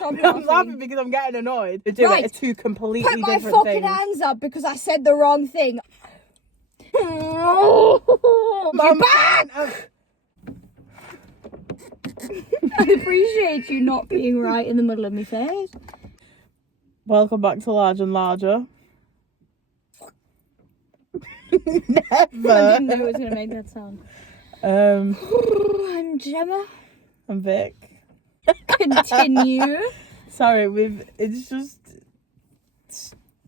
Stop I'm laughing. laughing because I'm getting annoyed. They do Right. it. Are two completely Put my different fucking things. hands up because I said the wrong thing. You're back! I appreciate you not being right in the middle of my face. Welcome back to Large and Larger. Never. I didn't know it was going to make that sound. I'm Gemma. I'm Vic. Continue. Sorry, it's just,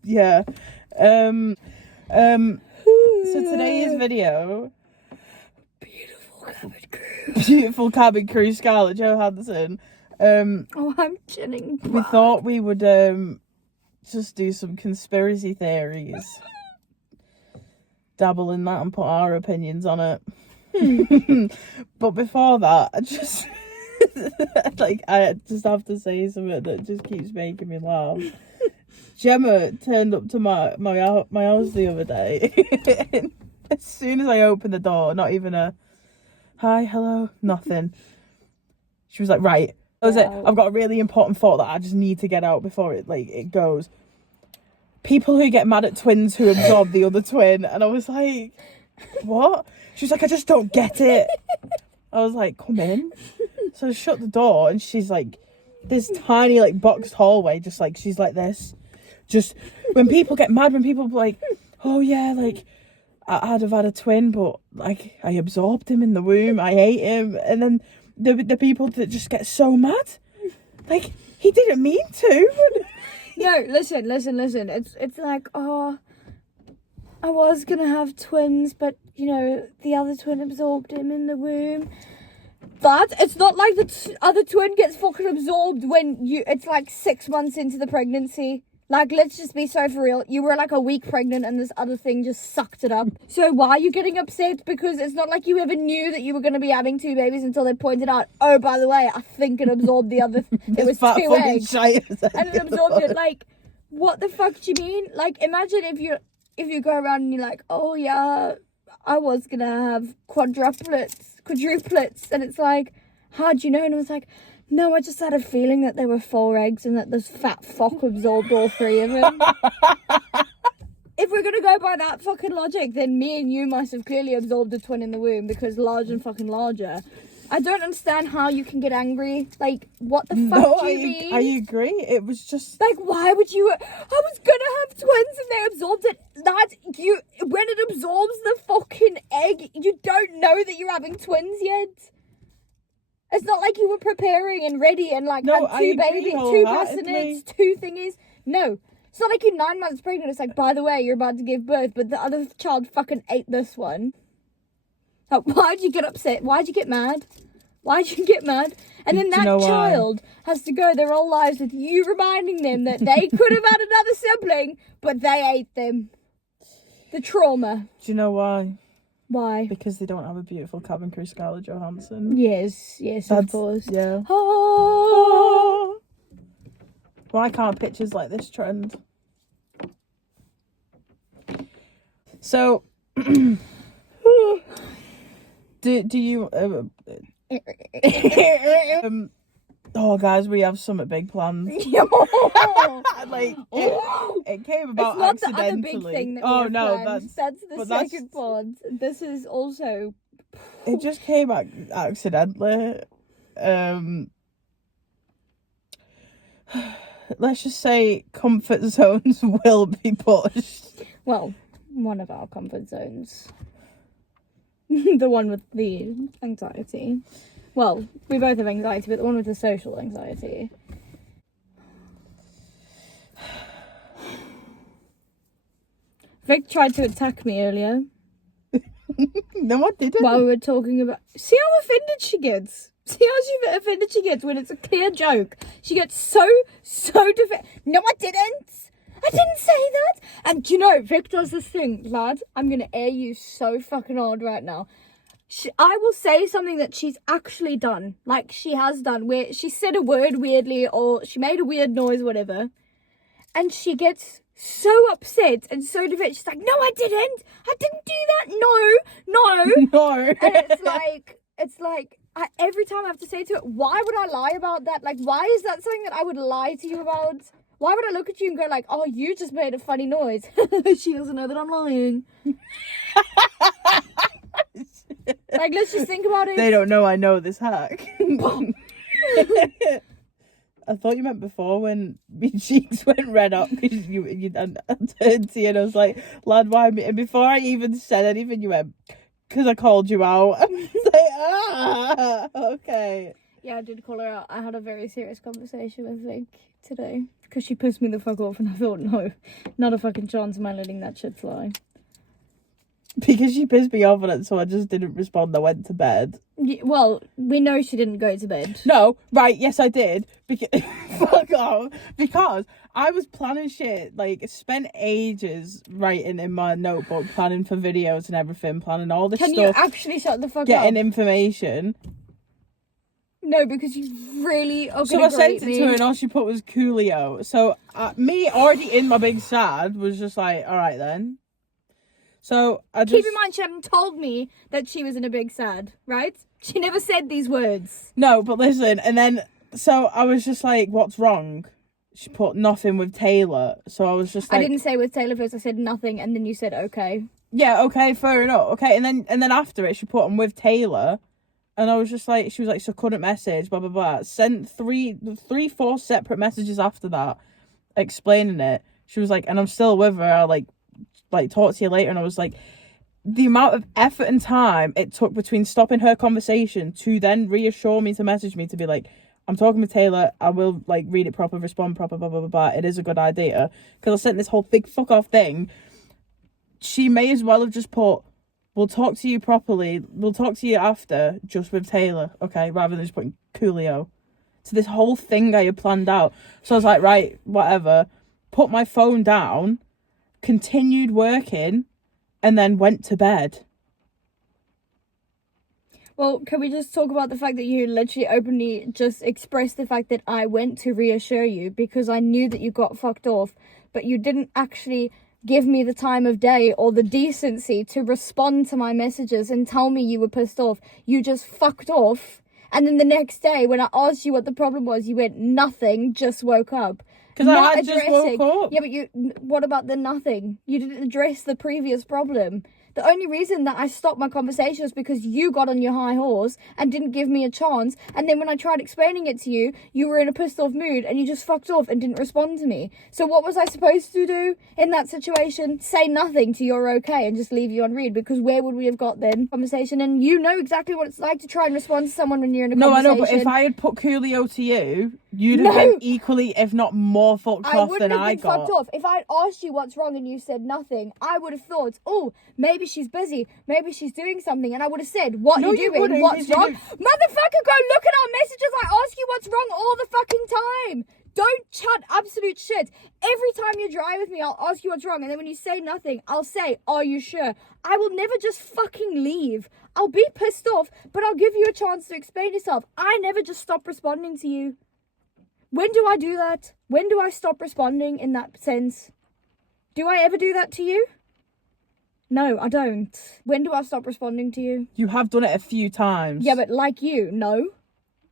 yeah. So today's video, beautiful cabin crew, Scarlett Johansson. Oh, I'm chilling. We thought we would just do some conspiracy theories, dabble in that, and put our opinions on it. But before that, I just I just have to say something that just keeps making me laugh. Gemma turned up to my house the other day. As soon as I opened the door, not even a hi, hello, nothing. She was like, right, that was it. I've got a really important thought that I just need to get out before it goes. People who get mad at twins who absorb the other twin. And I was like, what? She was like, I just don't get it. I was like, come in. So I shut the door and she's like, this tiny like boxed hallway, just like, she's like this. Just when people get mad, when people like, oh yeah, like I'd have had a twin, but like I absorbed him in the womb, I ate him. And then the people that just get so mad, like he didn't mean to. No, listen. It's like, oh, I was gonna have twins, but you know the other twin absorbed him in the womb. But it's not like the other twin gets fucking absorbed when it's like 6 months into the pregnancy. Like, let's just be so for real. You were like a week pregnant and this other thing just sucked it up. So why are you getting upset? Because it's not like you ever knew that you were going to be having 2 babies until they pointed out, oh, by the way, I think it absorbed the other. There was 2 eggs. And it absorbed it. Like, what the fuck do you mean? Like, imagine if you go around and you're like, oh, yeah, I was going to have quadruplets. And it's like, how'd you know? And I was like, no, I just had a feeling that there were 4 eggs and that this fat fuck absorbed all 3 of them. If we're going to go by that fucking logic, then me and you must have clearly absorbed a twin in the womb because large and fucking larger. I don't understand how you can get angry. Like, what the fuck do you mean? I agree. It was just... like, why would you... I was going to have twins if they absorbed it. When it absorbs the fucking egg, you don't know that you're having twins yet. It's not like you were preparing and ready and like had 2 babies, 2 bassinets, 2 thingies. No. It's not like you're 9 months pregnant. It's like, by the way, you're about to give birth, but the other child fucking ate this one. Like, why'd you get upset? Why'd you get mad? Why'd you get mad? And then that child has to go their whole lives with you reminding them that they could have had another sibling, but they ate them. The trauma. Do you know why? Why? Because they don't have a beautiful cabin crew, Scarlett Johansson. Yes, of course. Yeah. Oh. Why can't pictures like this trend? So, do you... oh, guys, we have something big planned. Like, it came about it's not accidentally. The other big thing that oh, we no, planned. That's the second part. This is also... It just came out accidentally. Let's just say comfort zones will be pushed. Well, one of our comfort zones. The one with the anxiety. Well, we both have anxiety, but the one with the social anxiety. Vic tried to attack me earlier. No, I didn't. While we were talking about... See how offended she gets? See how offended she gets when it's a clear joke? She gets so defended. No, I didn't. I didn't say that. And do you know, Vic does this thing, lad. I'm going to air you so fucking hard right now. I will say something that she's actually done. Like, she has done. Where she said a word weirdly or she made a weird noise, whatever. And she gets so upset and so defeated. She's like, no, I didn't do that. No. No. And it's like, every time I have to say to it, why would I lie about that? Like, why is that something that I would lie to you about? Why would I look at you and go like, oh, you just made a funny noise? She doesn't know that I'm lying. Like, let's just think about it. They don't know I know this hack. I thought you meant before when my cheeks went red up because you and I turned to you and I was like, lad, why me? And before I even said anything, you went, because I called you out. I was like, okay. Yeah, I did call her out. I had a very serious conversation with Vic today because she pissed me the fuck off and I thought, no, not a fucking chance am I letting that shit fly. Because she pissed me off on it, so I just didn't respond. I went to bed. Well, we know she didn't go to bed. No, right, yes I did. Fuck off. Because I was planning shit, like, spent ages writing in my notebook, planning for videos and everything, planning all this stuff. Can you actually shut the fuck up? Getting information. No, because you really are So gonna I sent grate it to her and all she put was Coolio. So me already in my big sad was just like, alright then. So I just... Keep in mind, she hadn't told me that she was in a big sad, right? She never said these words. No, but listen, and then, so I was just like, what's wrong? She put nothing with Taylor. So I was just like... I didn't say with Taylor first, I said nothing, and then you said okay. Yeah, okay, fair enough. Okay, and then after it, she put on with Taylor. And I was just like, she was like, so couldn't message, blah, blah, blah. Sent four separate messages after that, explaining it. She was like, and I'm still with her, I'll like talk to you later. And I was like, the amount of effort and time it took between stopping her conversation to then reassure me to message me to be like, I'm talking with Taylor, I will like read it proper, respond proper, blah, blah, blah, blah. It is a good idea. Because I sent this whole big fuck off thing. She may as well have just put, we'll talk to you properly, we'll talk to you after, just with Taylor, okay? Rather than just putting Coolio. So this whole thing I had planned out. So I was like, right, whatever. Put my phone down, continued working, and then went to bed. Well, can we just talk about the fact that you literally openly just expressed the fact that I went to reassure you because I knew that you got fucked off, but you didn't actually give me the time of day or the decency to respond to my messages and tell me you were pissed off. You just fucked off. And then the next day, when I asked you what the problem was, you went, nothing, just woke up. Because I had just woke up. Yeah, but what about the nothing? You didn't address the previous problem. The only reason that I stopped my conversation was because you got on your high horse and didn't give me a chance. And then when I tried explaining it to you, you were in a pissed off mood and you just fucked off and didn't respond to me. So what was I supposed to do in that situation? Say nothing to you're okay and just leave you on read, because where would we have got then? Conversation, and you know exactly what it's like to try and respond to someone when you're in a conversation. No, I know, but if I had put Coolio to you, you'd have been equally, if not more, fucked off than I got. Fucked off. If I had asked you what's wrong and you said nothing, I would have thought, oh, maybe she's busy, maybe she's doing something, and I would have said, what are you doing? What's wrong? Motherfucker, go look at our messages. I ask you what's wrong all the fucking time. Don't chat absolute shit. Every time you drive with me, I'll ask you what's wrong, and then when you say nothing, I'll say, are you sure? I will never just fucking leave. I'll be pissed off, but I'll give you a chance to explain yourself. I never just stop responding to you. When do I do that? When do I stop responding in that sense? Do I ever do that to you? No, I don't. When do I stop responding to you? You have done it a few times. Yeah, but like you, no.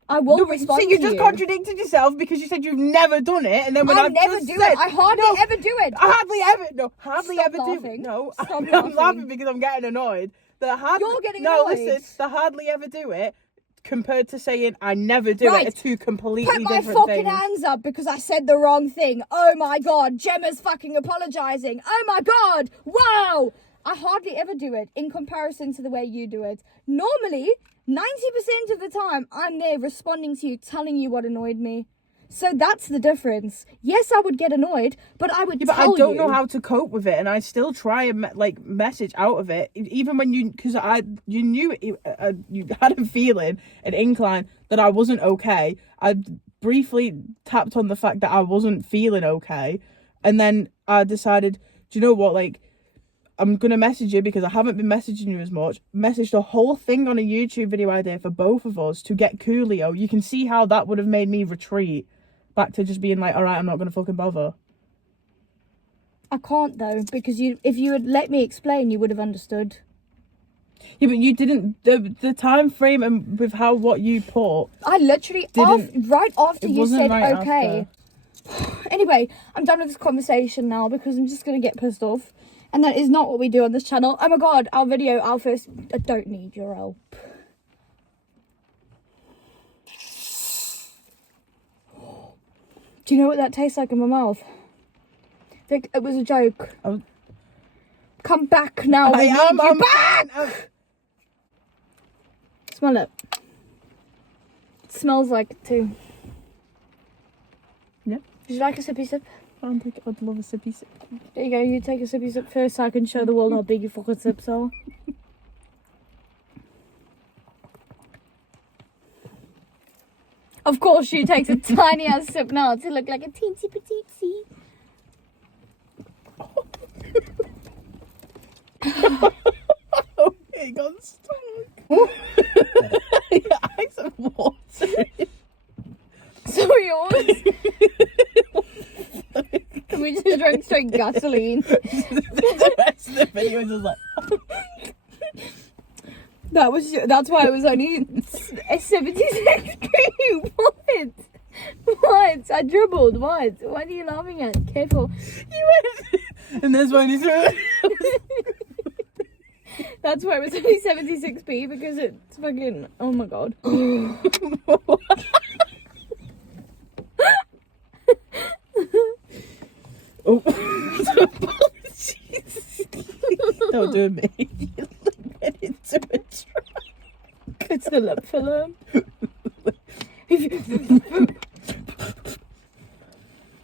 I will respond to you. You just contradicted yourself because you said you've never done it, and then when I never do it. I hardly ever do it. I hardly ever do it. No, I'm laughing because I'm getting annoyed. You're getting annoyed. No, listen, the hardly ever do it compared to saying I never do it are two completely different things. Put my fucking hands up because I said the wrong thing. Oh my god, Jemma's fucking apologising. Oh my god, wow. I hardly ever do it in comparison to the way you do it. Normally, 90% of the time, I'm there responding to you, telling you what annoyed me. So that's the difference. Yes, I would get annoyed, but I would tell you. But I don't know how to cope with it, and I still try and message out of it, even when you knew you had a feeling, an incline that I wasn't okay. I briefly tapped on the fact that I wasn't feeling okay, and then I decided, do you know what, like, I'm going to message you because I haven't been messaging you as much. Messaged the whole thing on a YouTube video idea for both of us to get Coolio. You can see how that would have made me retreat back to just being like, all right, I'm not going to fucking bother. I can't though, because if you had let me explain, you would have understood. Yeah, but you didn't, the time frame and with what you put. I literally, right after you said right okay. Anyway, I'm done with this conversation now because I'm just going to get pissed off. And that is not what we do on this channel. Oh my god, our first, I don't need your help. Do you know what that tastes like in my mouth? Vic, it was a joke. Come back now. I'm back! Smell it. It smells like it too. Yeah. Would you like a sippy sip? I'd love a sippy sip. There you go, you take a sippy sip first so I can show the world how big your fucking sips are. Of course she takes a tiny ass sip now to look like a teensy petitesy. Okay, got stuck. I some water. So yours? We just drank straight gasoline. The rest of the video is just like... That's why it was only a 76p. What? I dribbled. What? What are you laughing at? Careful. You went... And there's one is... That's why it was only 76p, because it's fucking... Oh my god. Oh. Apologies. Don't do me. You get into a trap. It's the lip filler.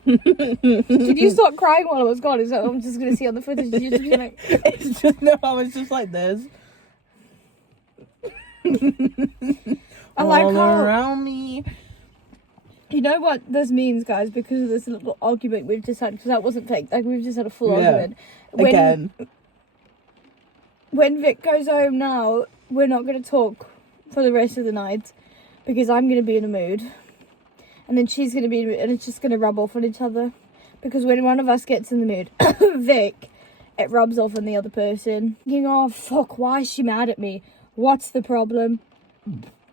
Did you start crying while I was gone? Is that what I'm just going to see on the footage? Did you just be like... It's just, no, I was just like this. I like all how... around me. You know what this means, guys? Because of this little argument we've just had, because that wasn't fake. Like, we've just had a full argument. Again. When Vic goes home now, we're not going to talk for the rest of the night, because I'm going to be in a mood. And then she's going to be in a mood, and it's just going to rub off on each other. Because when one of us gets in the mood, Vic, it rubs off on the other person. You know, oh, fuck, why is she mad at me? What's the problem?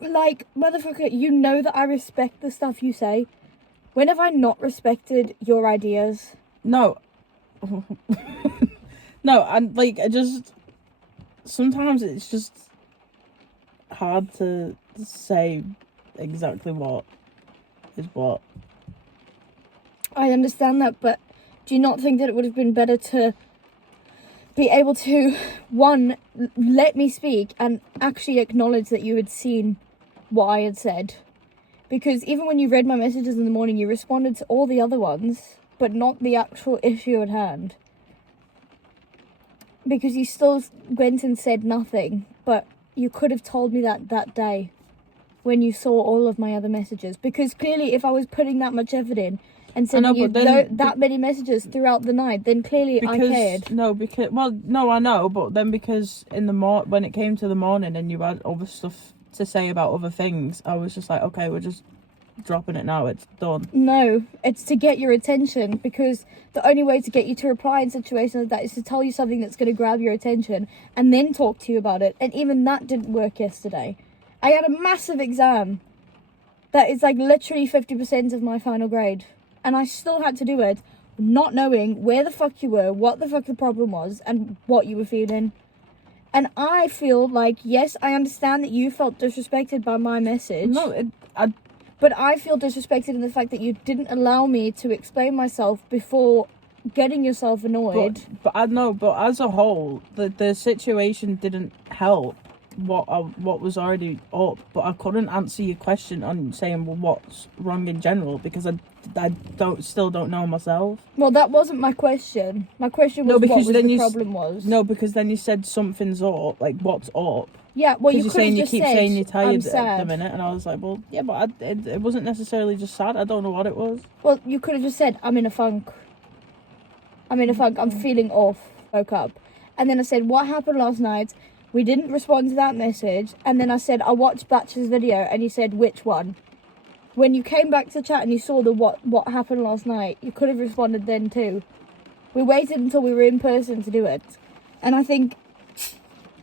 Like, motherfucker, you know that I respect the stuff you say. When have I not respected your ideas? No. No, and like, I just... Sometimes it's just hard to say exactly what is what. I understand that, but do you not think that it would have been better to be able to, one, let me speak and actually acknowledge that you had seen what I had said? Because even when you read my messages in the morning, you responded to all the other ones, but not the actual issue at hand. Because you still went and said nothing, but you could have told me that day when you saw all of my other messages. Because clearly, if I was putting that much effort in and sending you that many messages throughout the night, then clearly I cared. No, I know, but then because in the when it came to the morning and you had other stuff to say about other things, I was just like, okay, we're just dropping it now, it's done. No, it's to get your attention, because the only way to get you to reply in situations like that is to tell you something that's going to grab your attention and then talk to you about it. And even that didn't work yesterday. I had a massive exam that is like literally 50% of my final grade, and I still had to do it not knowing where the fuck you were, what the fuck the problem was, and what you were feeling. And I feel like, yes, I understand that you felt disrespected by my message. No, but I feel disrespected in the fact that you didn't allow me to explain myself before getting yourself annoyed. But I know, but as a whole, the situation didn't help what was already up. But I couldn't answer your question on saying, well, what's wrong in general, because I still don't know myself. Well, that wasn't my question. My question was, what the problem was. No, because then you said something's up. Like, what's up? Yeah, well, you could have just said, you keep saying you're tired at the minute, and I was like, well, yeah, but it wasn't necessarily just sad. I don't know what it was. Well, you could have just said, I'm in a funk. I'm feeling off. Woke up. And then I said, what happened last night? We didn't respond to that message. And then I said, I watched Batch's video, and you said, which one? When you came back to chat and you saw the what happened last night, you could have responded then too. We waited until we were in person to do it. And I think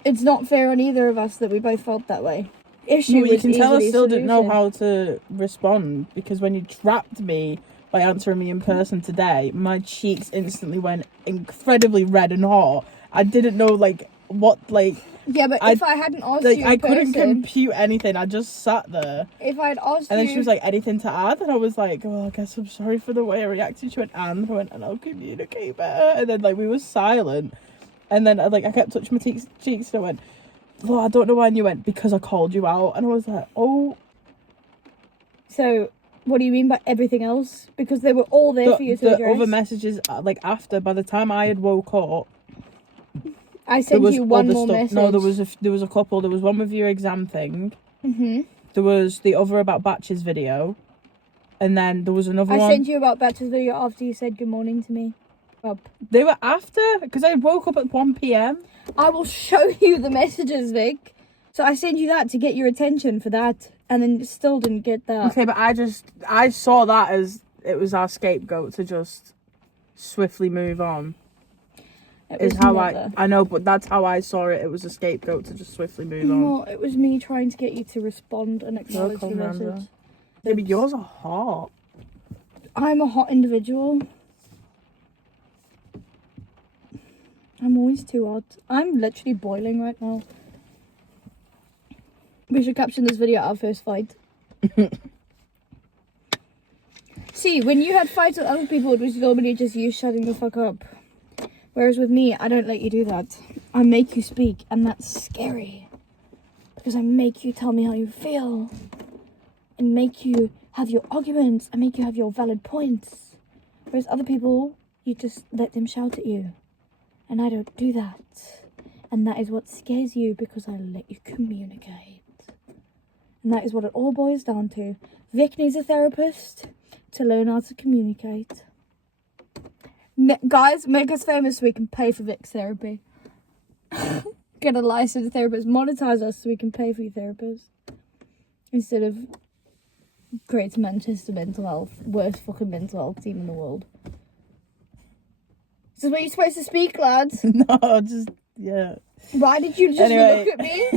it's not fair on either of us that we both felt that way. Issue No, you was can tell I easily still didn't know solution. how to respond, because when you trapped me by answering me in person today, my cheeks instantly went incredibly red and hot. I didn't know, like, what, like... Yeah, but if I hadn't asked like, you I in couldn't person, compute anything. I just sat there. if I'd asked And then you... she was like, anything to add? And I was like, oh, I guess I'm sorry for the way I reacted. She went, and I went, and I'll communicate better. And then, like, we were silent. And then, like, I kept touching my cheeks, and I went, oh, I don't know why. And you went, because I called you out. And I was like, oh. So, what do you mean by everything else? Because they were all there for you to address. The other messages, like, after, by the time I had woke up, I sent you one more message. No, there was a couple. There was one with your exam thing. Mm-hmm. There was the other about Batch's video. And then there was another one. I sent you about Batch's video after you said good morning to me. They were after, because I woke up at 1 p.m. I will show you the messages, Vic. So I sent you that to get your attention for that, and then still didn't get that. Okay, but I saw that as it was our scapegoat to just swiftly move on. Is how I know, but that's how I saw it. It was a scapegoat to just swiftly move on. No, it was me trying to get you to respond and acknowledge the message. Yeah, but yours are hot. I'm a hot individual. I'm always too hot. I'm literally boiling right now. We should caption this video our first fight. See, when you had fights with other people, it was normally just you shutting the fuck up. Whereas with me, I don't let you do that. I make you speak, and that's scary. Because I make you tell me how you feel. And make you have your arguments. I make you have your valid points. Whereas other people, you just let them shout at you. And I don't do that. And that is what scares you, because I let you communicate. And that is what it all boils down to. Vic needs a therapist to learn how to communicate. Guys, make us famous so we can pay for Vic's therapy. Get a licensed therapist. Monetize us so we can pay for your therapist. Instead of Greater Manchester Mental Health. Worst fucking mental health team in the world. This is where you're supposed to speak, lads. No, just, yeah. Why did you just look at me?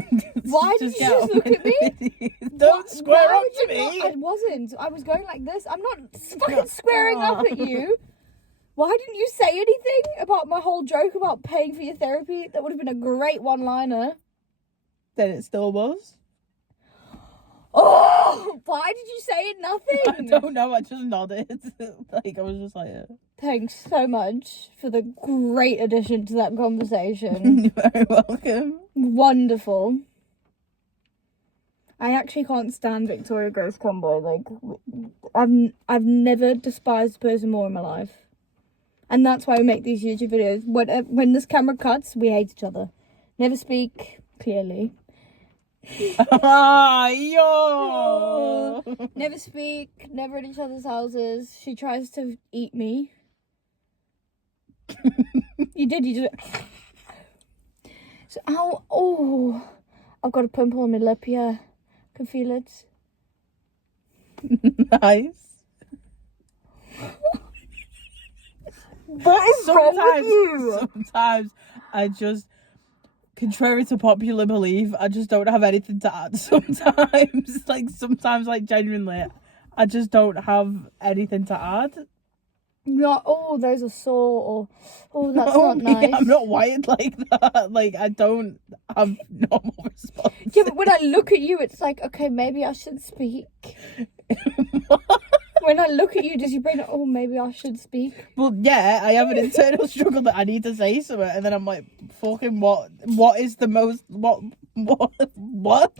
Why did you just look at me? Don't square up to me. I wasn't. I was going like this. I'm not fucking squaring up at you. Why didn't you say anything about my whole joke about paying for your therapy? That would have been a great one-liner. Then it still was. Oh, why did you say it? Nothing. I don't know. I just nodded. Like, I was just like, yeah. Thanks so much for the great addition to that conversation. You're very welcome. Wonderful. I actually can't stand Victoria Grace Conboy. Like, I've never despised a person more in my life. And that's why we make these YouTube videos. When this camera cuts, we hate each other. Never speak clearly. Ah, yo! Never speak, never at each other's houses. She tries to eat me. You just... So, ow, oh. I've got a pimple on my lip, yeah. Can feel it. Nice. What is wrong with you? Sometimes I just, contrary to popular belief, I just don't have anything to add. Sometimes, like, genuinely, I just don't have anything to add. Not, oh, there's a sore, or, oh, that's not nice. I'm not wired like that. Like, I don't have normal response. Yeah, but when I look at you, it's like, okay, maybe I should speak. When I look at you, does your brain, oh, maybe I should speak? Well, yeah, I have an internal struggle that I need to say something, and then I'm like, fucking what is the most, what? What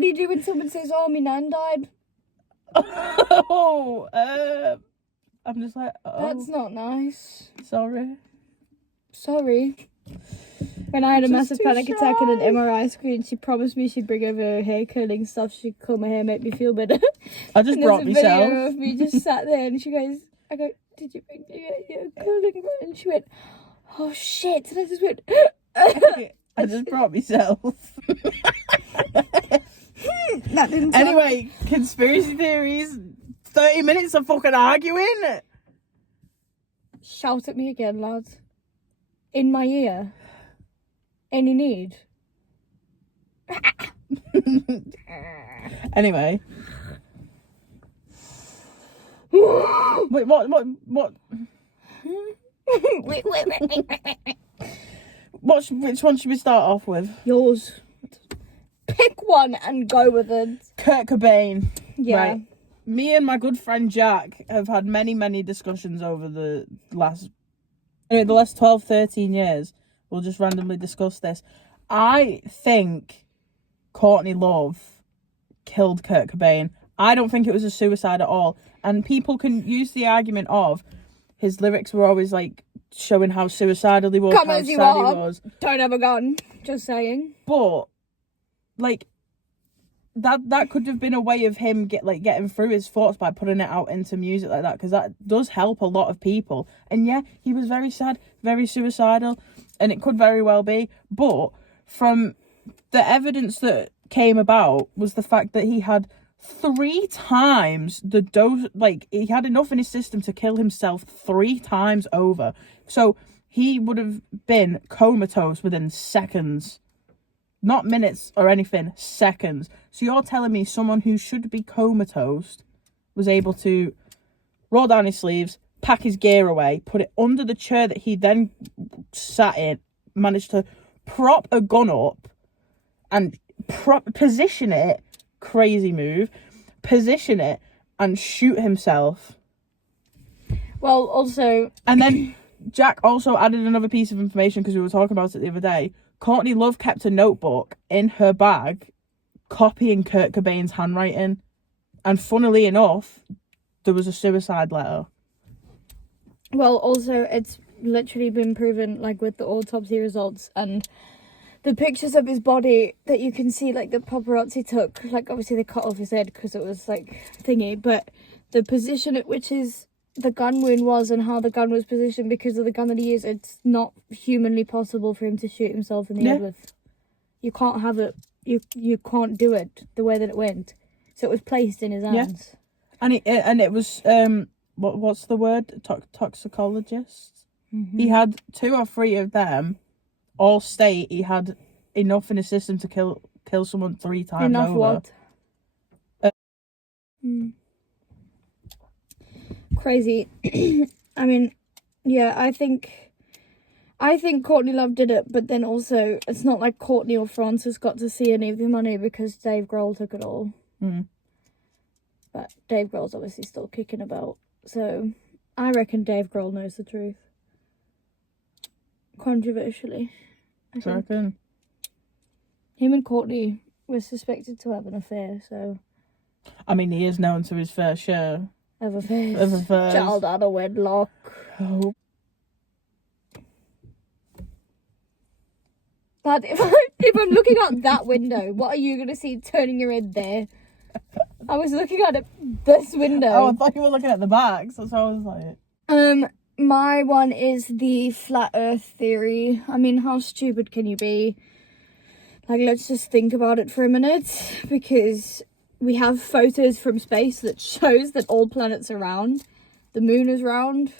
do you do when someone says, oh, my nan died? I'm just like, oh. That's not nice. Sorry. When I had a massive panic attack in an MRI screen, she promised me she'd bring over her hair curling stuff. She'd curl my hair, make me feel better. I just brought myself. There's a video of me just sat there, and she goes, I go, did you bring your curling? And she went, oh shit. And I just went, I just brought myself. That didn't anyway, conspiracy theories. 30 minutes of fucking arguing. Shout at me again, lads. In my ear. Any need? Anyway. Wait, what? Which one should we start off with? Yours. Pick one and go with it. Kurt Cobain. Yeah. Right. Me and my good friend Jack have had many discussions over the last 12, 13 years. We'll just randomly discuss this. I think Courtney Love killed Kurt Cobain. I don't think it was a suicide at all. And people can use the argument of his lyrics were always like showing how suicidal he was, Come how as you sad he are. was. Don't have a gun. Just saying. But like that could have been a way of him getting through his thoughts by putting it out into music like that, because that does help a lot of people. And yeah, he was very sad, very suicidal, and it could very well be. But from the evidence that came about was the fact that he had 3 times the dose, like he had enough in his system to kill himself 3 times over. So he would have been comatose within seconds. Not minutes or anything, seconds. So you're telling me someone who should be comatose was able to roll down his sleeves, pack his gear away, put it under the chair that he then sat in, managed to prop a gun up and position it, crazy move, position it and shoot himself. Well, also... And then Jack also added another piece of information, because we were talking about it the other day. Courtney Love kept a notebook in her bag copying Kurt Cobain's handwriting. And funnily enough, there was a suicide letter. Well, also, it's literally been proven, like, with the autopsy results and the pictures of his body that you can see, like, the paparazzi took. Like, obviously, they cut off his head because it was, like, thingy. But the position at which the gun wound was and how the gun was positioned because of the gun that he used, it's not humanly possible for him to shoot himself in the head with. You can't have it. You can't do it the way that it went. So it was placed in his hands. Yeah. And it was what's the word? Toxicologist. Mm-hmm. He had 2 or 3 of them all state he had enough in his system to kill someone 3 times enough over. What? Crazy. I mean, yeah, I think Courtney Love did it, but then also it's not like Courtney or Francis got to see any of the money because Dave Grohl took it all. But Dave Grohl's obviously still kicking about, so I reckon Dave Grohl knows the truth. Controversially, I think. Him and Courtney were suspected to have an affair, so... I mean, he is known to his fair share of affairs. Child out of wedlock. Oh. But if I'm looking out that window, what are you going to see turning your head there? I was looking at this window. Oh, I thought you were looking at the back, so I was like... My one is the flat earth theory. I mean, how stupid can you be? Like, let's just think about it for a minute, because we have photos from space that shows that all planets are round. The moon is round.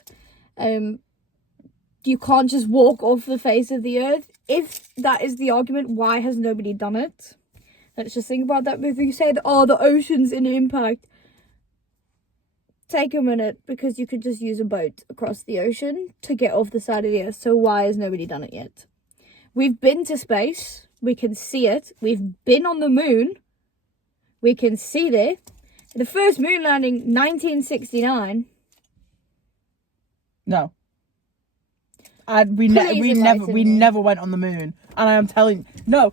You can't just walk off the face of the earth. If that is the argument, why has nobody done it? Let's just think about that. If you say that, oh, the ocean's in impact, take a minute, because you could just use a boat across the ocean to get off the side of the earth. So why has nobody done it yet? We've been to space. We can see it. We've been on the moon. We can see there. The first moon landing, 1969. No. We never went on the moon. And I am telling you, no.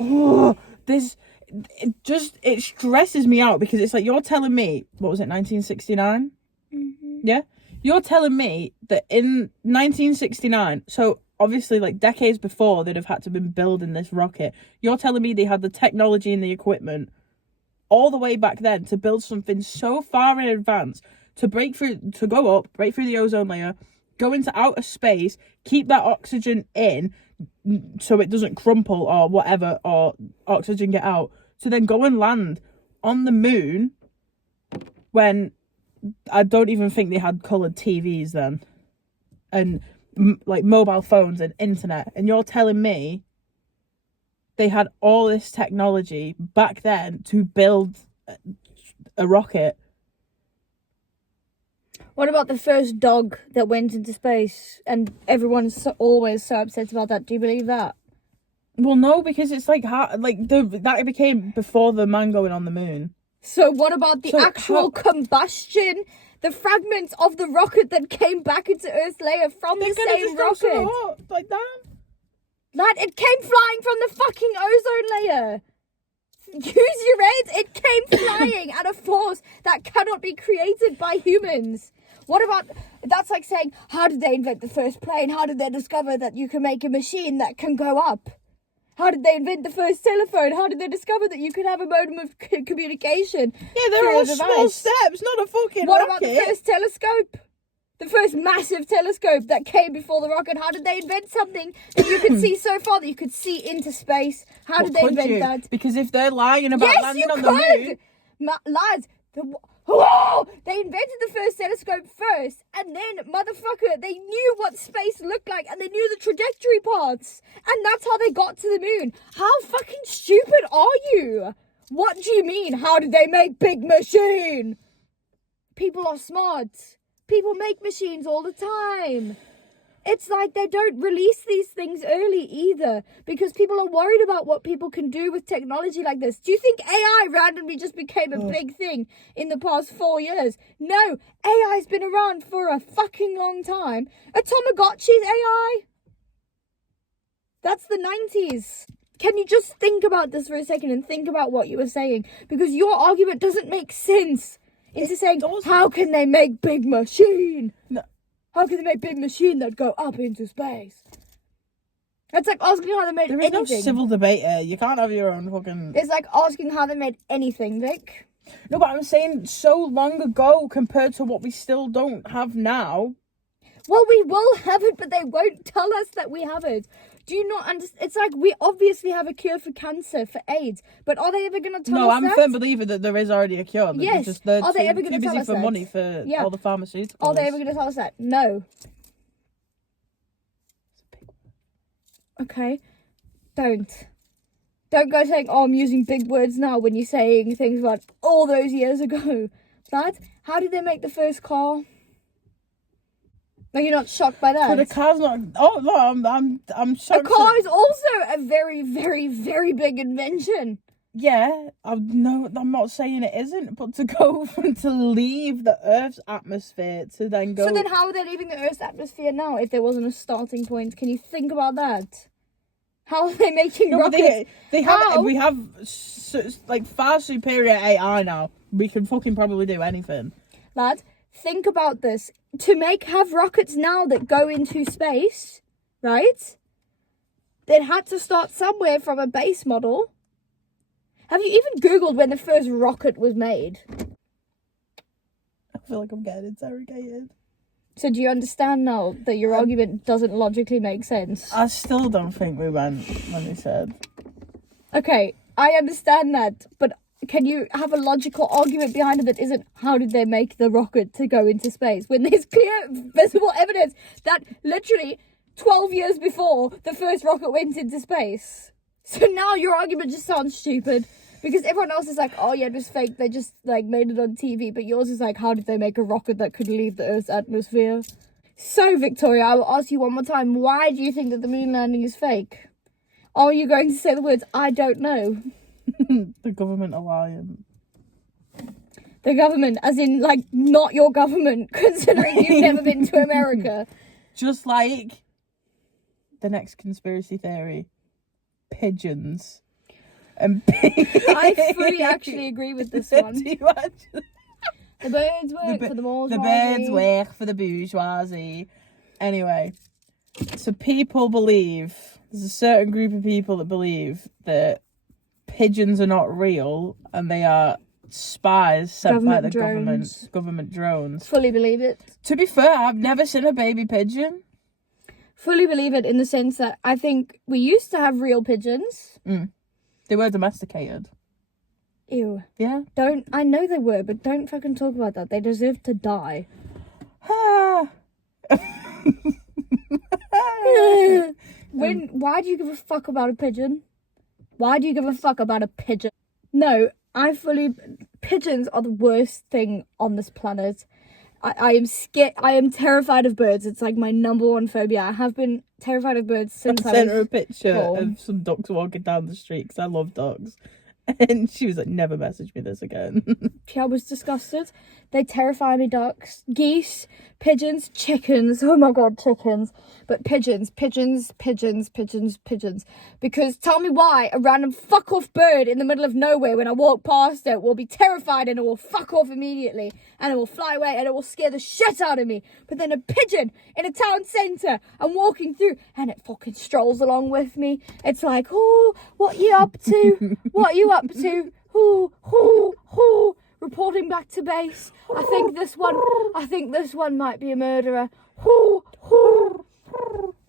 Oh, it stresses me out, because it's like, you're telling me, what was it, 1969? Mm-hmm. Yeah? You're telling me that in 1969, so obviously like decades before they'd have had to been building this rocket, you're telling me they had the technology and the equipment all the way back then to build something so far in advance to go up, break through the ozone layer, go into outer space, keep that oxygen in so it doesn't crumple or whatever, or oxygen get out, to then go and land on the moon when I don't even think they had coloured TVs then, and like mobile phones and internet. And you're telling me they had all this technology back then to build a rocket. What about the first dog that went into space? And everyone's always so upset about that. Do you believe that? Well, no, because it's like that became before the man going on the moon. So what about the actual combustion? The fragments of the rocket that came back into Earth's layer from the same rocket. Like that? Lad, it came flying from the fucking ozone layer. Use your head. It came flying at a force that cannot be created by humans. What about, that's like saying, how did they invent the first plane? How did they discover that you can make a machine that can go up? How did they invent the first telephone? How did they discover that you could have a modem of communication? Yeah, they're all small steps, not a fucking What rocket. about the first telescope? The first massive telescope that came before the rocket. How did they invent something that you could see so far, that you could see into space? How did they invent that? Because if they're lying about landing on the moon... Lads, whoa! They invented the first telescope first, and then, motherfucker, they knew what space looked like, and they knew the trajectory paths, and that's how they got to the moon. How fucking stupid are you? What do you mean, how did they make big machine? People are smart. People make machines all the time. It's like they don't release these things early either, because people are worried about what people can do with technology like this. Do you think AI randomly just became a big thing in the past 4 years? No, AI's been around for a fucking long time. A Tamagotchi's AI? That's the 90s. Can you just think about this for a second and think about what you were saying? Because your argument doesn't make sense into saying, how can they make big machine? No. How can they make big machine that go up into space? It's like asking how they made anything. There is no civil debate here. You can't have your own fucking... It's like asking how they made anything, Vic. No, but I'm saying so long ago compared to what we still don't have now. Well, we will have it, but they won't tell us that we have it. Do you not understand? It's like we obviously have a cure for cancer, for AIDS, but are they ever going to tell us that? No, I'm a firm believer that there is already a cure. Yes. Are they ever going to tell us that? Too busy for money for all the pharmaceuticals. Are they ever going to tell us that? No. Okay. Don't go saying, oh, I'm using big words now when you're saying things about all those years ago. Lad, how did they make the first car? Are you not shocked by that? So the car's not... Oh, no, I'm shocked. A car is also a very, very, very big invention. Yeah, I'm not saying it isn't, but to leave the Earth's atmosphere to then go... So then how are they leaving the Earth's atmosphere now if there wasn't a starting point? Can you think about that? How are they making rockets? We have like far superior AI now. We can fucking probably do anything. Lad, think about this. To have rockets now that go into space, right? They had to start somewhere from a base model. Have you even Googled when the first rocket was made? I feel like I'm getting interrogated. So do you understand now that your argument doesn't logically make sense? I still don't think we went when we said. Okay, I understand that, but can you have a logical argument behind it that isn't how did they make the rocket to go into space when there's clear visible evidence that literally 12 years before the first rocket went into space? So now your argument just sounds stupid because everyone else is like, oh yeah, it was fake, they just like made it on TV, but yours is like, how did they make a rocket that could leave the Earth's atmosphere? So Victoria, I will ask you one more time, why do you think that the moon landing is fake? Are you going to say the words, I don't know? The government are lying. The government, as in, like, not your government, considering you've never been to America. Just like the next conspiracy theory. Pigeons. And I fully actually agree with this one. Do you actually? The birds work for the bourgeoisie. The birds work for the bourgeoisie. Anyway, so people believe, there's a certain group of people that believe that pigeons are not real and they are spies sent by the government drones. Fully believe it. To be fair, I've never seen a baby pigeon. Fully believe it in the sense that I think we used to have real pigeons. They were domesticated. Ew. Yeah. I know they were, but don't fucking talk about that. They deserve to die. Why do you give a fuck about a pigeon? Why do you give a fuck about a pigeon? No, pigeons are the worst thing on this planet. I am scared. I am terrified of birds. It's like my number one phobia. I have been terrified of birds since I sent her a picture of some ducks walking down the street because I love dogs. And she was like, never message me this again. I was disgusted. They terrify me, ducks, geese, pigeons, chickens. Oh my god, chickens. But pigeons. Because tell me why a random fuck off bird in the middle of nowhere when I walk past it will be terrified and it will fuck off immediately and it will fly away and it will scare the shit out of me. But then a pigeon in a town centre, I'm walking through and it fucking strolls along with me. It's like, oh, what you up to? What are you up to? Hoo. Reporting back to base. I think this one might be a murderer.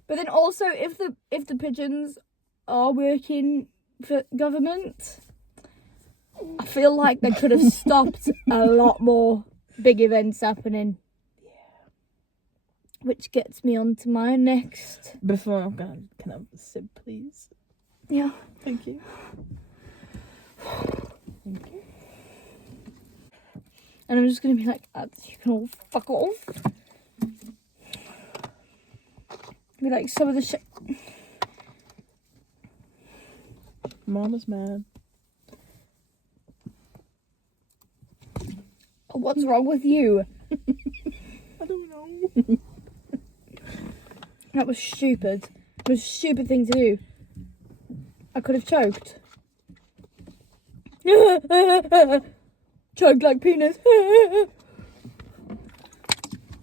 But then also, if the pigeons are working for government, I feel like they could have stopped a lot more big events happening. Yeah. Which gets me on to my next. Before I'm going, can I have a sip, please? Yeah. Thank you. Thank you. And I'm just going to be like, you can all fuck off. Be like, some of the shit. Mama's mad. What's wrong with you? I don't know. That was stupid. It was a stupid thing to do. I could have choked. Choked like penis.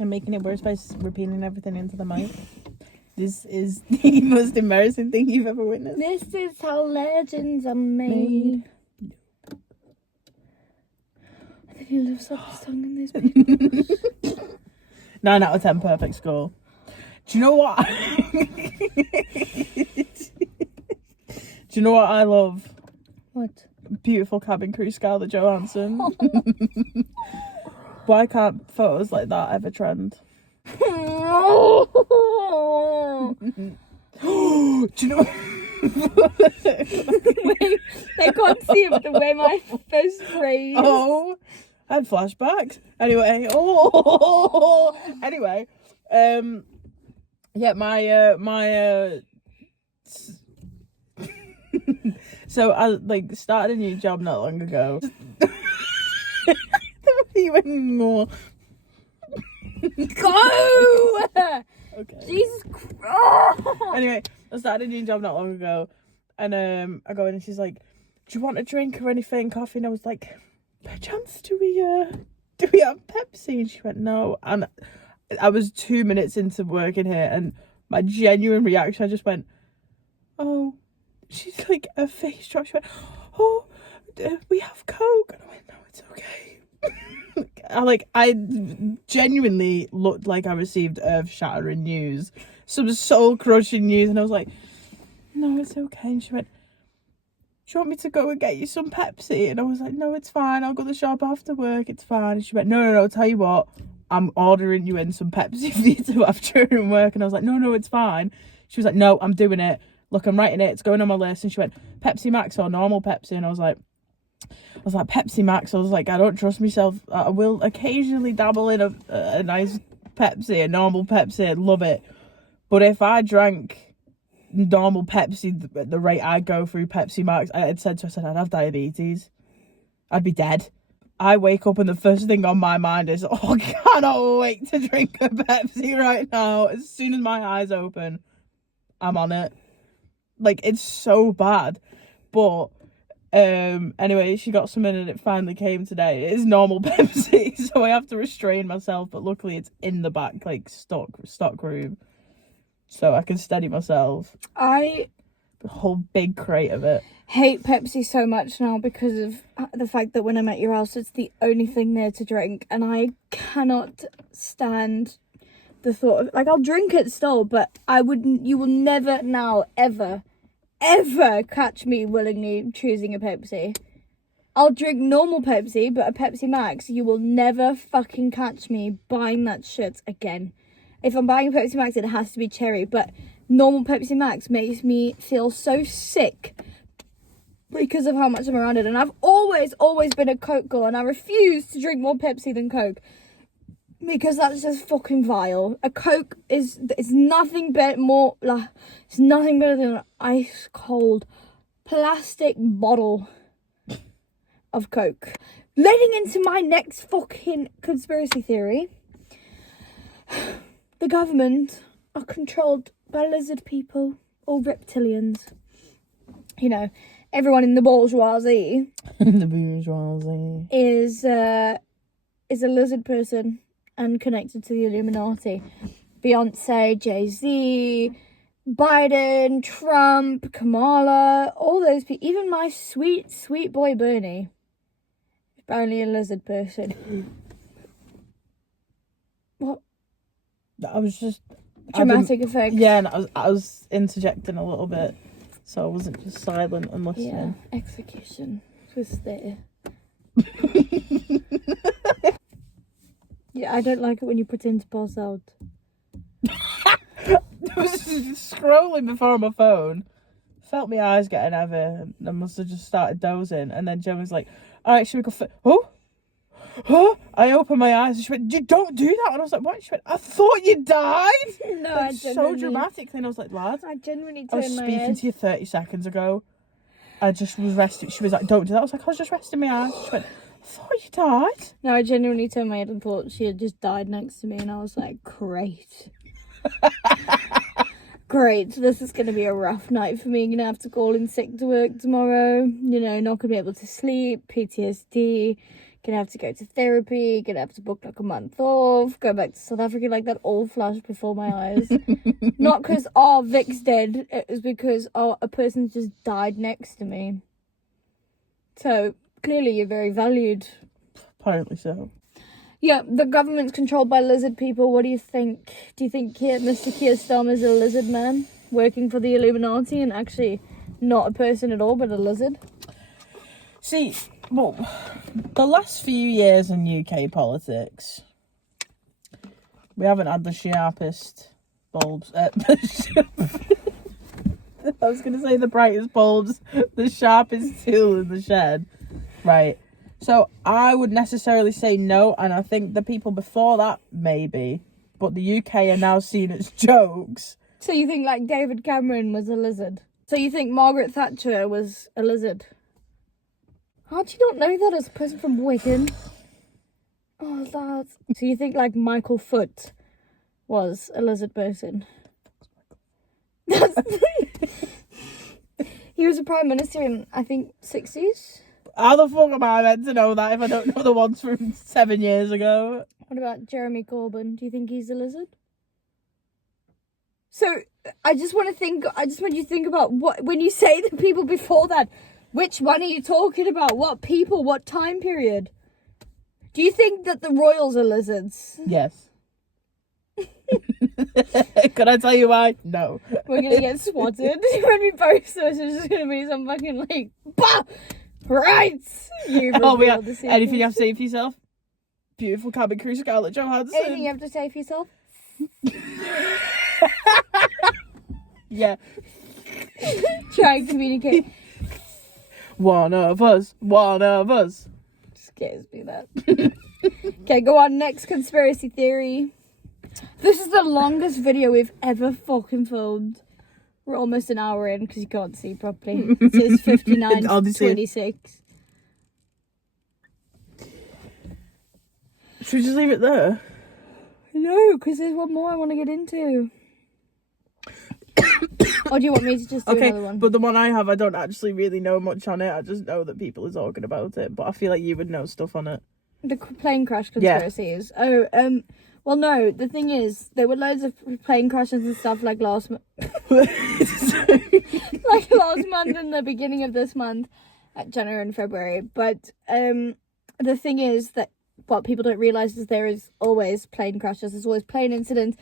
I'm making it worse by repeating everything into the mic. This is the most embarrassing thing you've ever witnessed. This is how legends are made. I think he lives up his tongue in this people. 9 out of 10, perfect score. Do you know what? Do you know what I love? What? Beautiful cabin crew Scarlett Johansson. Why can't photos like that ever trend? Do you know? Wait, they can't see it, but the way my fist raised. Oh, I had flashbacks. Anyway, anyway, yeah, my so I started a new job not long ago. You went more. Go! Okay. Jesus Christ! Anyway, I started a new job not long ago, and I go in and she's like, "Do you want a drink or anything, coffee?" And I was like, "By chance, do we have Pepsi?" And she went, "No." And I was 2 minutes into working here, and my genuine reaction, I just went, "Oh." She's like, her face dropped. She went, "Oh, we have Coke." And I went, "No, it's okay." I genuinely looked like I received earth-shattering news, some soul-crushing news, and I was like, "No, it's okay." And she went, "Do you want me to go and get you some Pepsi?" And I was like, "No, it's fine. I'll go to the shop after work. It's fine." And she went, No. I'll tell you what, I'm ordering you in some Pepsi for you to have during work." And I was like, No, it's fine." She was like, "No, I'm doing it. Look, I'm writing it. It's going on my list." And she went, "Pepsi Max or normal Pepsi?" And I was like, "Pepsi Max." I was like, I don't trust myself. I will occasionally dabble in a nice Pepsi, a normal Pepsi. I'd love it. But if I drank normal Pepsi at the rate I go through Pepsi Max, I said I'd have diabetes. I'd be dead. I wake up and the first thing on my mind is, oh, I cannot wait to drink a Pepsi right now. As soon as my eyes open, I'm on it. It's so bad. But anyway, she got some in and it finally came today. It is normal Pepsi, so I have to restrain myself, but luckily it's in the back, stock room, so I can steady myself. I A whole big crate of it. hate Pepsi so much now because of the fact that when I'm at your house, it's the only thing there to drink, and I cannot stand the thought of, I'll drink it still, but you will never now, ever catch me willingly choosing a Pepsi. I'll drink normal Pepsi, but a Pepsi Max, you will never fucking catch me buying that shit again. If I'm buying a Pepsi Max, it has to be cherry, but normal Pepsi Max makes me feel so sick. because of how much I'm around it. And I've always been a Coke girl, and I refuse to drink more Pepsi than Coke. Because that's just fucking vile. A Coke is nothing better it's nothing better than an ice cold plastic bottle of Coke. Leading into my next fucking conspiracy theory. The government are controlled by lizard people or reptilians. You know, everyone in the bourgeoisie is a lizard person and connected to the Illuminati. Beyonce, Jay-Z, Biden, Trump, Kamala, all those people. Even my sweet, sweet boy Bernie is apparently a lizard person. What? I was just... Dramatic effect. Yeah, and I was interjecting a little bit, so I wasn't just silent and listening. Yeah, execution was there. Yeah, I don't like it when you pretend to pass out. I was just scrolling before on my phone, felt my eyes getting heavy, and I must have just started dozing, and then Jen was like, alright, should we go oh, I opened my eyes and she went, you don't do that. And I was like, what? She went, I thought you died. No, like, so dramatically. And I was like, lad, I genuinely I was turned my speaking head. to you 30 seconds ago. I just was resting. She was like, don't do that. I was like, I was just resting my eyes. She went, I thought you died. No, I genuinely turned my head and thought she had just died next to me, and I was like, great. Great, this is going to be a rough night for me. I'm going to have to call in sick to work tomorrow. You know, not going to be able to sleep, PTSD. Gonna have to go to therapy, gonna have to book like a month off, go back to South Africa. Like, that all flashed before my eyes. Not because, Vic's dead, it was because, a person just died next to me. So, clearly you're very valued. Apparently so. Yeah, the government's controlled by lizard people. What do you think? Do you think Mr. Keir Starmer's a lizard man working for the Illuminati and actually not a person at all, but a lizard? See, well, the last few years in UK politics, we haven't had the sharpest bulbs. I was going to say the brightest bulbs, the sharpest tool in the shed. Right. So I would necessarily say no, and I think the people before that, maybe. But the UK are now seen as jokes. So you think, like, David Cameron was a lizard? So you think Margaret Thatcher was a lizard? How do you not know that as a person from Wigan? Oh, that. So you think, like, Michael Foot was a lizard person? He was a prime minister in, I think, 60s? How the fuck am I meant to know that if I don't know the ones from 7 years ago? What about Jeremy Corbyn? Do you think he's a lizard? So, I just want you to think about what, when you say the people before that, which one are you talking about? What people? What time period? Do you think that the royals are lizards? Yes. Could I tell you why? No. We're gonna get swatted when we post this. It's just gonna be some fucking, like, bah! Right! You revealed the secret. Anything you have to say for yourself? Beautiful cabin crew, Scarlett Johansson. Anything you have to say for yourself? Yeah. Try and communicate. One of us. Scares me, that. Okay, go on. Next conspiracy theory. This is the longest video we've ever fucking filmed. We're almost an hour in because you can't see properly. It says 59:26. Should we just leave it there? No, because there's one more I want to get into. Or do you want me to just do another one? But the one I have, I don't actually really know much on it. I just know that people are talking about it. But I feel like you would know stuff on it. The plane crash conspiracies. Yeah. Well, no. The thing is, there were loads of plane crashes and stuff like last month. Like last month and the beginning of this month, January and February. But the thing is that what people don't realise is there is always plane crashes. There's always plane incidents.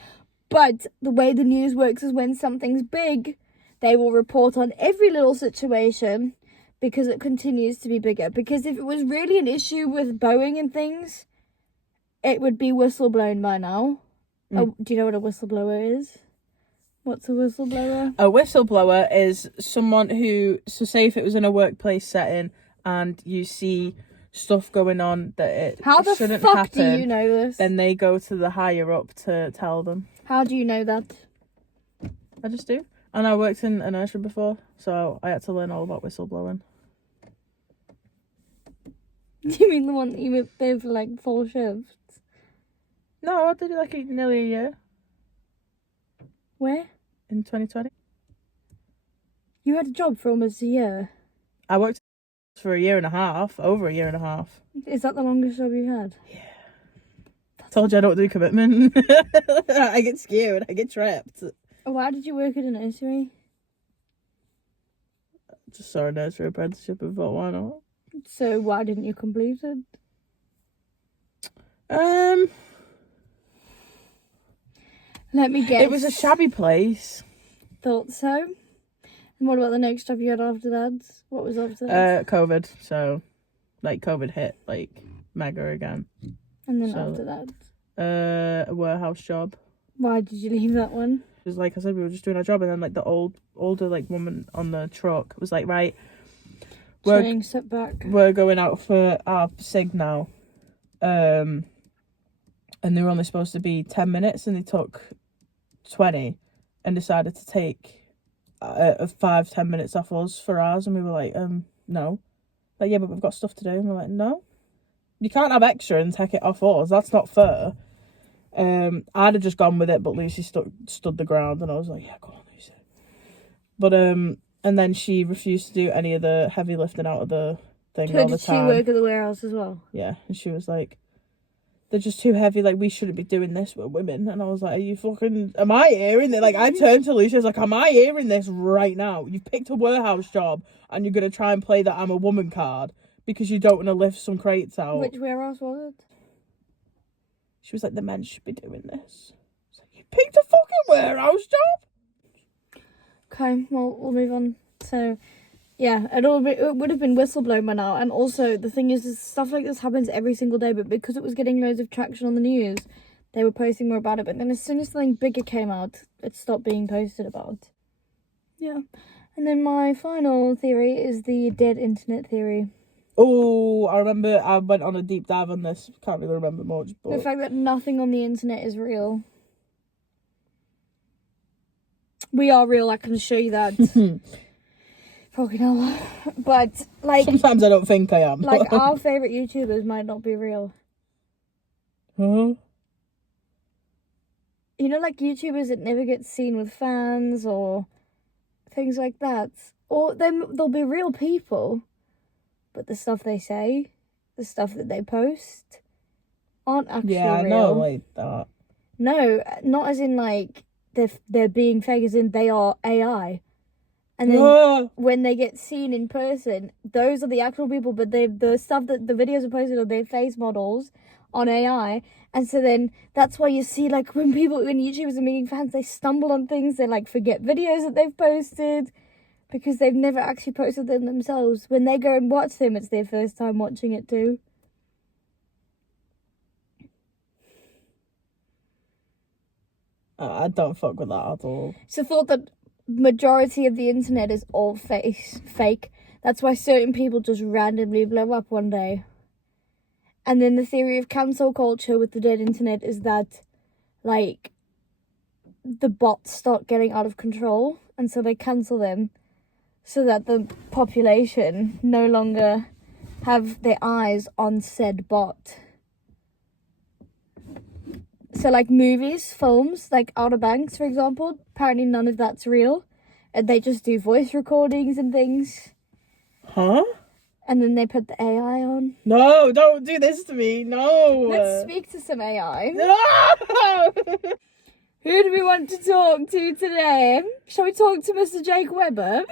But the way the news works is when something's big, they will report on every little situation because it continues to be bigger. Because if it was really an issue with Boeing and things, it would be whistleblown by now. Oh, do you know what a whistleblower is? What's a whistleblower? A whistleblower is someone who, so say if it was in a workplace setting and you see stuff going on that it How the shouldn't fuck happen, do you know this? then they go to the higher up to tell them. How do you know that? I just do. And I worked in a nursery before, so I had to learn all about whistleblowing. You mean the one that you were there for like 4 shifts? No, I did it like nearly a year. Where? In 2020. You had a job for almost a year. I worked for a year and a half, over a year and a half. Is that the longest job you had? Yeah. Told you I don't do commitment. I get scared. I get trapped. Why did you work at a nursery? Just saw a nursery apprenticeship and thought, why not? So why didn't you complete it? Let me guess. It was a shabby place. Thought so. And what about the next job you had after that? What was after that? COVID. So, like, COVID hit, like, mega again. And then so, after that? A warehouse job. Why did you leave that one? Because, like I said, we were just doing our job, and then, like, the older, like, woman on the truck was like, right, we're going out for our sig now. And they were only supposed to be 10 minutes, and they took 20 and decided to take 5-10 minutes off us for ours. And we were like, no. Like, yeah, but we've got stuff to do. And we're like, no. You can't have extra and take it off us. That's not fair. I'd have just gone with it, but Lucy stood the ground, and I was like, yeah, go on, Lucy. But, and then she refused to do any of the heavy lifting out of the thing all the time. Did she work at the warehouse as well? Yeah, and she was like, they're just too heavy, like, we shouldn't be doing this, we're women. And I was like, am I hearing this? Like, I turned to Lucy, I was like, am I hearing this right now? You've picked a warehouse job, and you're going to try and play that I'm a woman card because you don't want to lift some crates out. Which warehouse was it? She was like, the men should be doing this. I was like, you picked a fucking warehouse job? Okay, well, we'll move on. So, yeah, it would have been whistleblown by now. And also, the thing is stuff like this happens every single day, but because it was getting loads of traction on the news, they were posting more about it. But then as soon as something bigger came out, it stopped being posted about. Yeah. And then my final theory is the dead internet theory. Oh, I remember I went on a deep dive on this. Can't really remember much, but... The fact that nothing on the internet is real. We are real, I can show you that. Fucking hell. But, like... Sometimes I don't think I am. Like, our favourite YouTubers might not be real. Huh? You know, like, YouTubers that never get seen with fans or things like that. Or they'll be real people, but the stuff they say, the stuff that they post, aren't actually real. Yeah, I know, like that. No, not as in, like, they're being fake, as in they are AI. And then when they get seen in person, those are the actual people, but the stuff that the videos are posted on, their face models on AI. And so then that's why you see, like, when YouTubers are meeting fans, they stumble on things, they, like, forget videos that they've posted because they've never actually posted them themselves. When they go and watch them, it's their first time watching it too. I don't fuck with that at all. It's the thought that majority of the internet is all fake. That's why certain people just randomly blow up one day. And then the theory of cancel culture with the dead internet is that, like, the bots start getting out of control, and so they cancel them so that the population no longer have their eyes on said bot. So, like, movies, films, like Outer Banks, for example, apparently none of that's real. And they just do voice recordings and things. Huh? And then they put the AI on. No, don't do this to me. No. Let's speak to some AI. No! Who do we want to talk to today? Shall we talk to Mr. Jake Webber?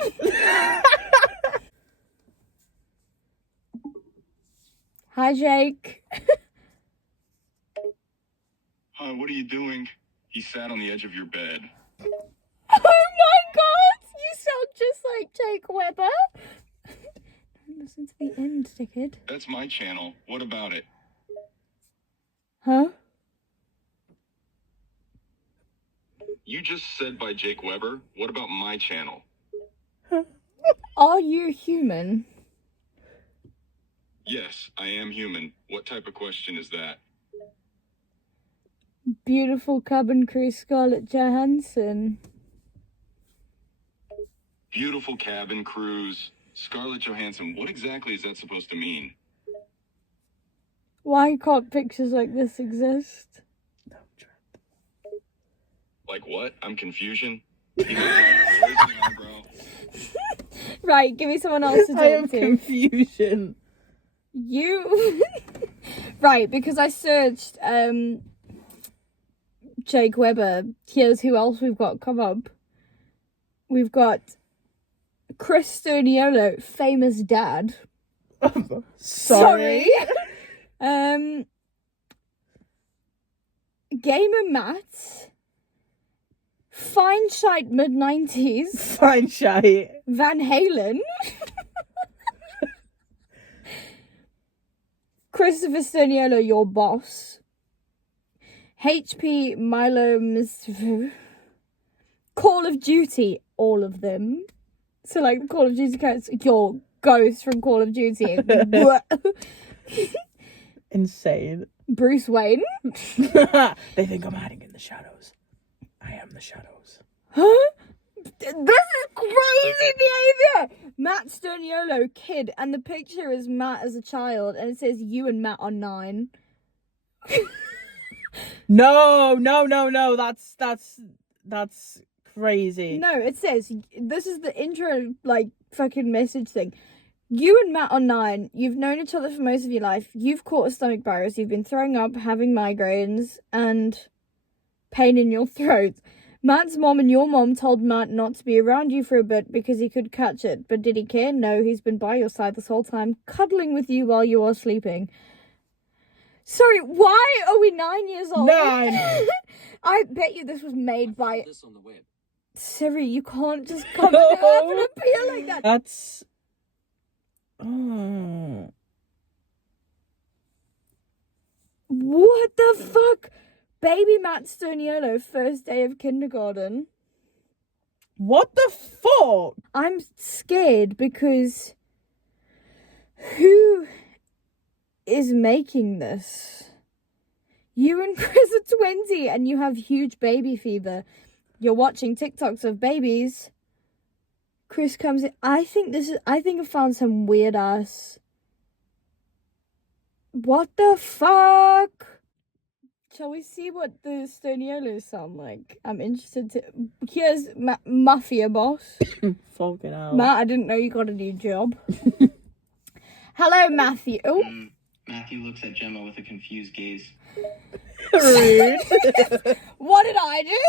Hi, Jake. Hi, what are you doing? He sat on the edge of your bed. Oh my god! You sound just like Jake Webber. Don't listen to the end, dickhead. That's my channel. What about it? Huh? You just said by Jake Weber. What about my channel? Are you human? Yes, I am human. What type of question is that? Beautiful cabin crew Scarlett Johansson. Beautiful cabin cruise. Scarlett Johansson. What exactly is that supposed to mean? Why can't pictures like this exist? Like what? I'm confusion. He looks like a crazy eyebrow. Right, give me someone else to talk I am to. confusion. You right, because I searched Jake Weber. Here's who else we've got come up. We've got Chris Sturniolo, famous dad. Sorry. Gamer Matt, Fine Shite mid-90s, Fine shite. Van Halen, Christopher Sturniolo, your boss, HP Milo, Call of Duty, all of them. So like Call of Duty characters, your ghost from Call of Duty. Insane. Bruce Wayne. They think I'm hiding in the shadows. I am the shadows. Huh? This is crazy behavior. Matt Sturniolo, kid, and the picture is Matt as a child, and it says you and Matt are 9. No. That's crazy. No, it says this is the intro, like fucking message thing. You and Matt are 9. You've known each other for most of your life. You've caught a stomach virus. You've been throwing up, having migraines, and pain in your throat. Matt's mom and your mom told Matt not to be around you for a bit because he could catch it. But did he care? No, he's been by your side this whole time, cuddling with you while you are sleeping. Sorry, why are we 9 years old? 9. I bet you this was made by... This on the web. Siri, you can't just come and have an appeal like that. That's... Oh. What the fuck? Baby Matt Sturniolo, first day of kindergarten. What the fuck? I'm scared because who is making this? You and Chris are 20 and you have huge baby fever. You're watching TikToks of babies. Chris comes in. I think I found some weird ass. What the fuck? Shall we see what the Stoniolos sound like? I'm interested to... Here's Mafia Boss. Fucking hell. Matt, I didn't know you got a new job. Hello, Matthew. Oh. Matthew looks at Jemma with a confused gaze. Rude. What did I do?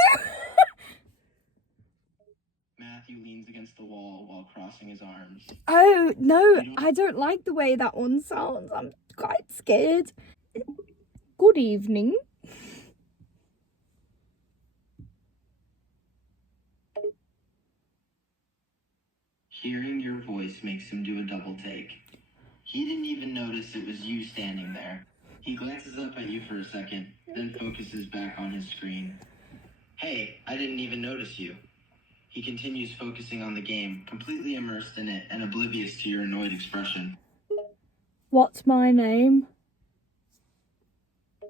Matthew leans against the wall while crossing his arms. Oh, no. I don't like the way that one sounds. I'm quite scared. Good evening. Hearing your voice makes him do a double take. He didn't even notice it was you standing there. He glances up at you for a second, then focuses back on his screen. Hey, I didn't even notice you. He continues focusing on the game, completely immersed in it and oblivious to your annoyed expression. What's my name?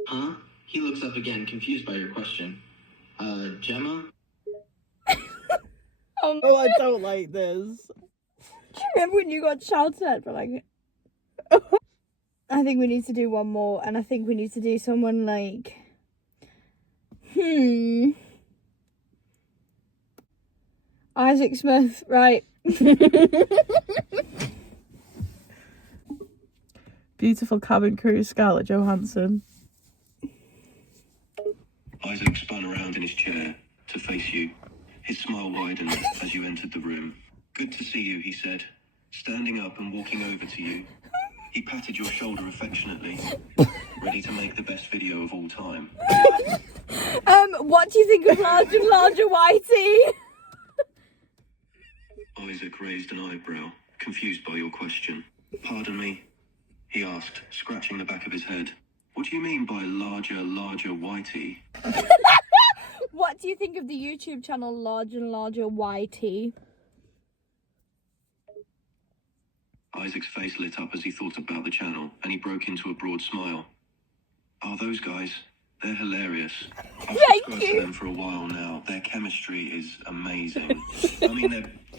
Huh? He looks up again, confused by your question. Jemma? Oh, I don't like this. Do you remember when you got shouted at for like... I think we need to do one more, and I think we need to do someone like... Isaac Smith, right. Beautiful cabin crew, Scarlett Johansson. Isaac spun around in his chair to face you. His smile widened as you entered the room. Good to see you, he said, standing up and walking over to you. He patted your shoulder affectionately, ready to make the best video of all time. What do you think of Large and Larger Whitey? Isaac raised an eyebrow, confused by your question. Pardon me, he asked, scratching the back of his head. What do you mean by larger, whitey? What do do you think of the YouTube channel Large and Larger YT? Isaac's face lit up as he thought about the channel, and he broke into a broad smile. Oh, those guys, they're hilarious. I've subscribed to them for a while now. Their chemistry is amazing. I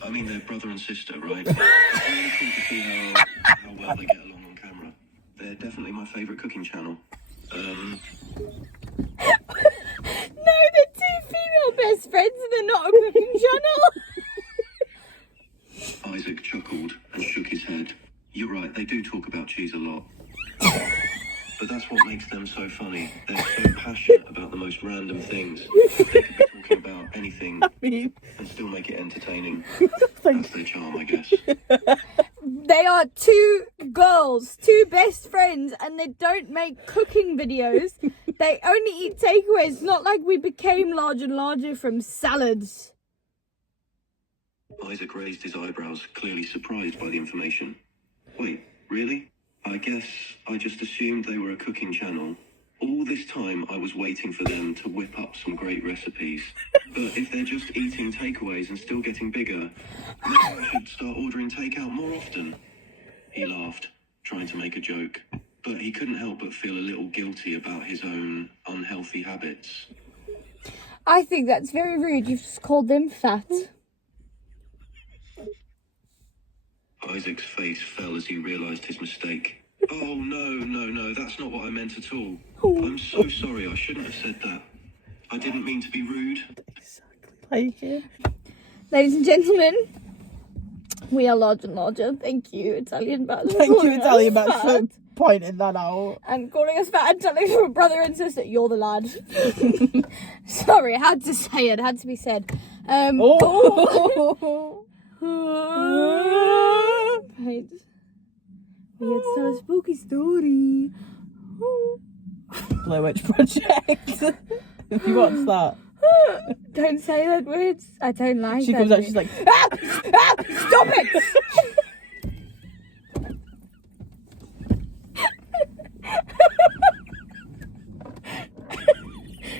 mean, they're brother and sister, right? It's really cool to see how well they get along on camera. They're definitely my favourite cooking channel. No, they're two female best friends and they're not a cooking channel. Isaac chuckled and shook his head. You're right, they do talk about cheese a lot. But that's what makes them so funny. They're so passionate about the most random things. They could be talking about anything and still make it entertaining. That's their charm, I guess. They are two girls, two best friends, and they don't make cooking videos. They only eat takeaways, not like we became Large and Larger from salads. Isaac raised his eyebrows, clearly surprised by the information. Wait, really? I guess I just assumed they were a cooking channel. All this time I was waiting for them to whip up some great recipes. But if they're just eating takeaways and still getting bigger, maybe I should start ordering takeout more often. He laughed, trying to make a joke. But he couldn't help but feel a little guilty about his own unhealthy habits. I think that's very rude. You've just called them fat. Isaac's face fell as he realised his mistake. Oh, no, that's not what I meant at all. I'm so sorry, I shouldn't have said that. I didn't mean to be rude. Exactly like it. Ladies and gentlemen, we are Large and Larger. Thank you, Italian Batch. Thank you, Italian Batch, for pointing that out. And calling us fat and telling us brother and sister, you're the lad. Sorry, I had to say it. Had to be said. Right. We had to tell a spooky story. Blair Witch Project. If you watch that. Don't say that words. I don't like She that comes out, word. she's like, Stop it!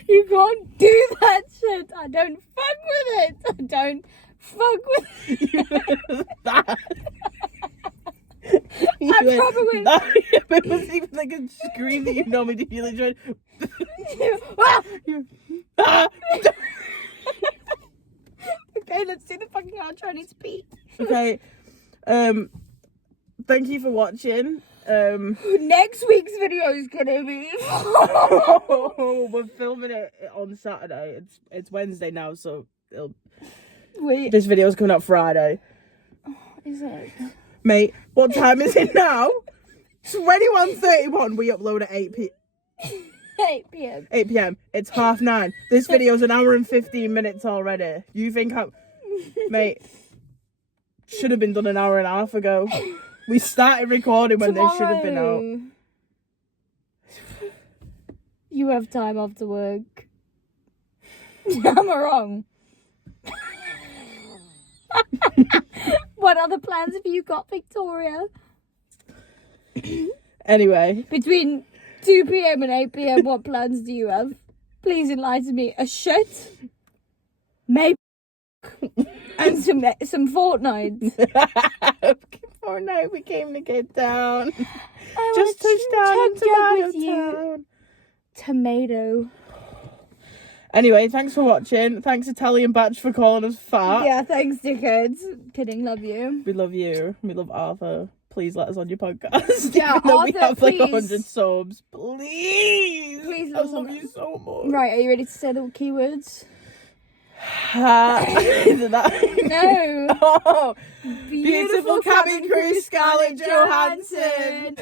You can't do that shit. I don't fuck with it. I don't fuck with it. that. I probably went. It wasn't even like a scream that you normally do. You like trying. Okay, let's do the fucking outro. I need to pee. Okay. Thank you for watching. Next week's video is gonna be. We're filming it on Saturday. It's Wednesday now, so Wait, this video's coming out Friday. is it? Mate, what time is it now? 21:31. We upload at 8 p.m. 8 p.m. It's 9:30. This video's an hour and 15 minutes already. You think mate, should have been done an hour and a half ago. We started recording when they should have been out. You have time after work. Am I wrong? What other plans have you got, Victoria? Anyway. Between 2 p.m. and 8 p.m, what plans do you have? Please enlighten me. A shit? Maybe. And some Fortnite. Fortnite, we came to get down. I Just touched down in with you. Tomato. Tomato. Anyway, thanks for watching. Thanks Italian Batch for calling us fat. Yeah, thanks, dickheads. Kidding, love you. We love you. We love Arthur. Please let us on your podcast. Yeah, Even though we Arthur, have like please. 100 subs. Please. Please I let us love on. you so much. Right, are you ready to say the keywords? Is it that? No. Oh, beautiful cabin crew, Scarlett Johansson.